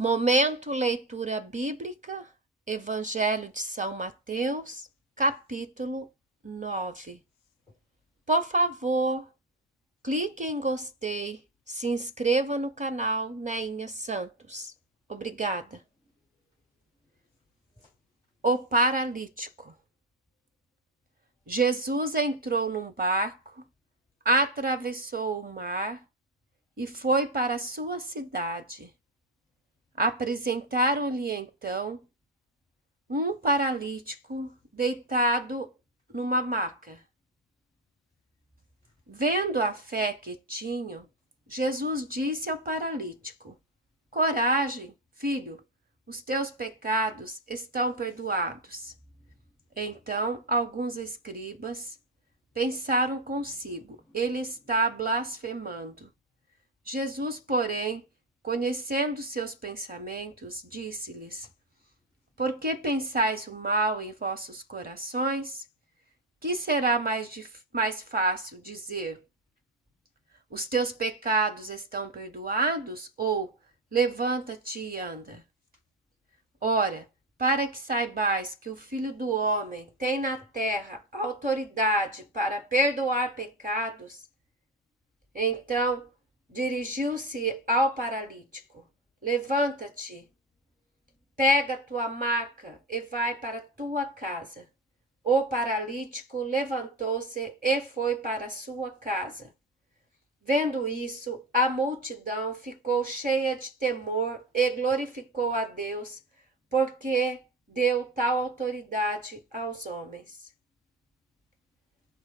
Momento leitura bíblica, Evangelho de São Mateus, capítulo 9. Por favor, clique em gostei, se inscreva no canal Neinha Santos. Obrigada. O paralítico. Jesus entrou num barco, atravessou o mar e foi para a sua cidade. Apresentaram-lhe então um paralítico deitado numa maca. Vendo a fé que tinham, Jesus disse ao paralítico: Coragem, filho, os teus pecados estão perdoados. Então alguns escribas pensaram consigo: ele está blasfemando. Jesus, porém, conhecendo seus pensamentos, disse-lhes: Por que pensais o mal em vossos corações? Que será mais fácil dizer: os teus pecados estão perdoados? Ou levanta-te e anda? Ora, para que saibais que o Filho do Homem tem na terra autoridade para perdoar pecados, então dirigiu-se ao paralítico: Levanta-te, pega tua maca e vai para tua casa. O paralítico levantou-se e foi para sua casa. Vendo isso, a multidão ficou cheia de temor e glorificou a Deus, porque deu tal autoridade aos homens.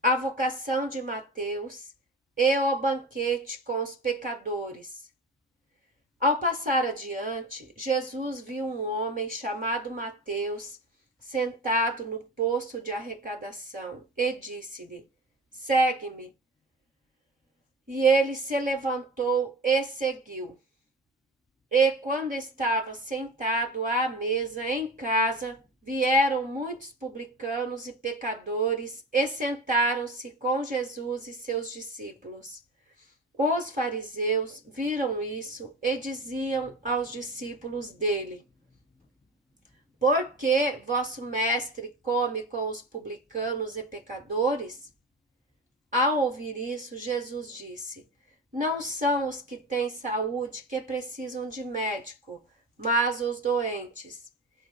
A vocação de Mateus e o banquete com os pecadores. Ao passar adiante, Jesus viu um homem chamado Mateus sentado no posto de arrecadação e disse-lhe: Segue-me. E ele se levantou e seguiu. E quando estava sentado à mesa em casa, vieram muitos publicanos e pecadores e sentaram-se com Jesus e seus discípulos. Os fariseus viram isso e diziam aos discípulos dele: Por que vosso mestre come com os publicanos e pecadores? Ao ouvir isso, Jesus disse: Não são os que têm saúde que precisam de médico, mas os doentes.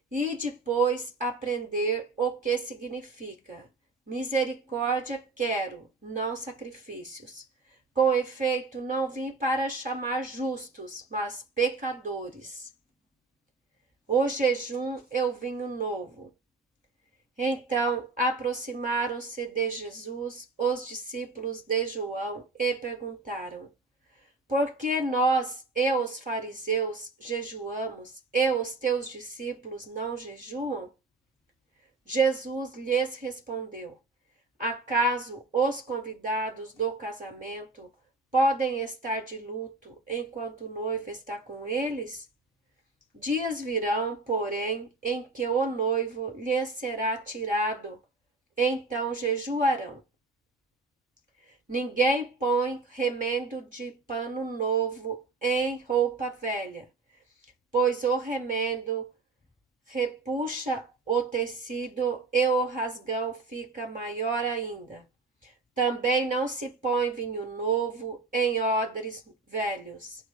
E depois aprender o que significa: misericórdia quero, não sacrifícios. Com efeito, não vim para chamar justos, mas pecadores. O jejum é o vinho novo. Então aproximaram-se de Jesus os discípulos de João e perguntaram: Por que nós e os fariseus jejuamos e os teus discípulos não jejuam? Jesus lhes respondeu: Acaso os convidados do casamento podem estar de luto enquanto o noivo está com eles? Dias virão, porém, em que o noivo lhes será tirado, então jejuarão. Ninguém põe remendo de pano novo em roupa velha, pois o remendo repuxa o tecido e o rasgão fica maior ainda. Também não se põe vinho novo em odres velhos,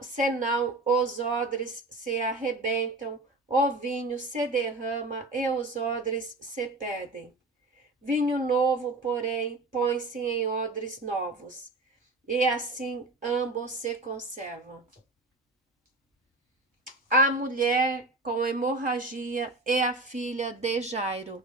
senão os odres se arrebentam, o vinho se derrama e os odres se perdem. Vinho novo, porém, põe-se em odres novos, e assim ambos se conservam. A mulher com hemorragia e a filha de Jairo.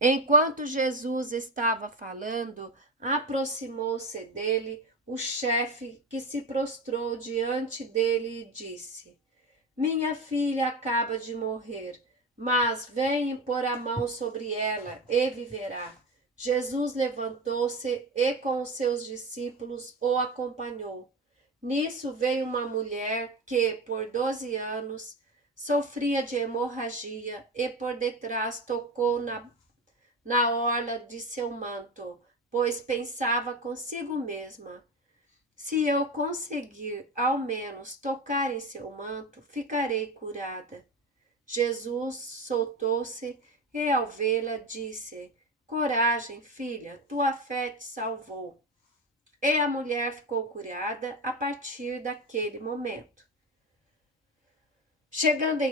Enquanto Jesus estava falando, aproximou-se dele o chefe, que se prostrou diante dele e disse: Minha filha acaba de morrer, mas venha pôr a mão sobre ela e viverá. Jesus levantou-se e com os seus discípulos o acompanhou. Nisso veio uma mulher que, por 12 anos, sofria de hemorragia e por detrás tocou na orla de seu manto, pois pensava consigo mesma: Se eu conseguir ao menos tocar em seu manto, ficarei curada. Jesus soltou-se e ao vê-la disse: Coragem, filha, tua fé te salvou. E a mulher ficou curada a partir daquele momento. Chegando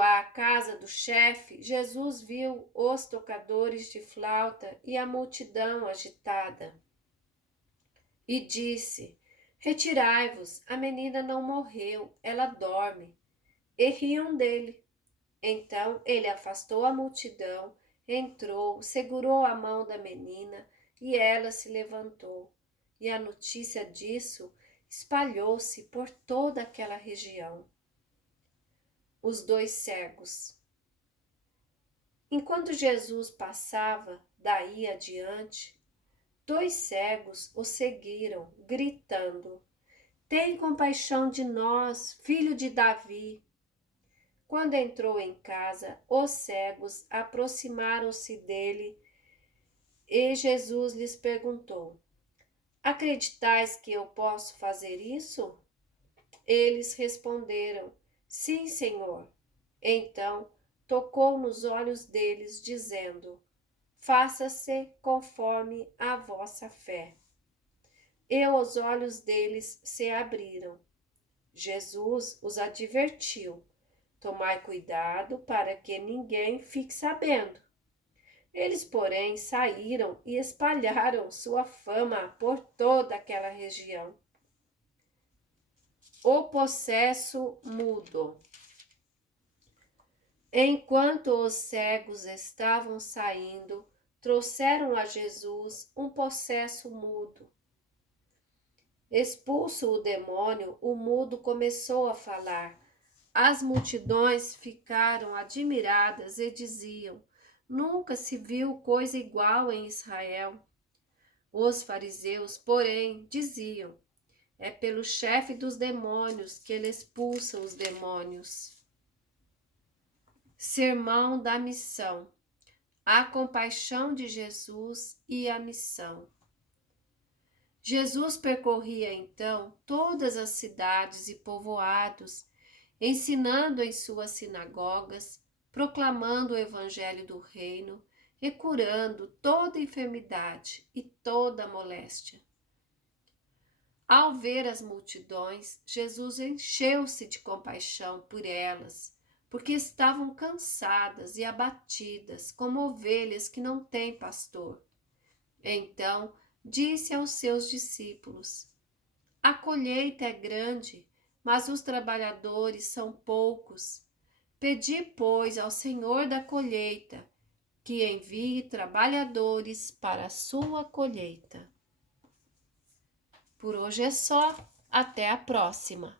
à casa do chefe, Jesus viu os tocadores de flauta e a multidão agitada. E disse: Retirai-vos, a menina não morreu, ela dorme. E riam dele. Então ele afastou a multidão, entrou, segurou a mão da menina e ela se levantou. E a notícia disso espalhou-se por toda aquela região. Os dois cegos. Enquanto Jesus passava daí adiante, dois cegos o seguiram, gritando: Tem compaixão de nós, filho de Davi. Quando entrou em casa, os cegos aproximaram-se dele e Jesus lhes perguntou: Acreditais que eu posso fazer isso? Eles responderam: Sim, Senhor. Então tocou nos olhos deles, dizendo: Faça-se conforme a vossa fé. E os olhos deles se abriram. Jesus os advertiu: Tomai cuidado para que ninguém fique sabendo. Eles, porém, saíram e espalharam sua fama por toda aquela região. O possesso mudo. Enquanto os cegos estavam saindo, trouxeram a Jesus um possesso mudo. Expulso o demônio, o mudo começou a falar. As multidões ficaram admiradas e diziam: Nunca se viu coisa igual em Israel. Os fariseus, porém, diziam: É pelo chefe dos demônios que ele expulsa os demônios. Sermão da missão. A compaixão de Jesus e a missão. Jesus percorria então todas as cidades e povoados, ensinando em suas sinagogas, proclamando o evangelho do reino e curando toda enfermidade e toda moléstia. Ao ver as multidões, Jesus encheu-se de compaixão por elas, porque estavam cansadas e abatidas, como ovelhas que não têm pastor. Então disse aos seus discípulos: A colheita é grande, mas os trabalhadores são poucos. Pedi, pois, ao Senhor da colheita que envie trabalhadores para a sua colheita. Por hoje é só. Até a próxima!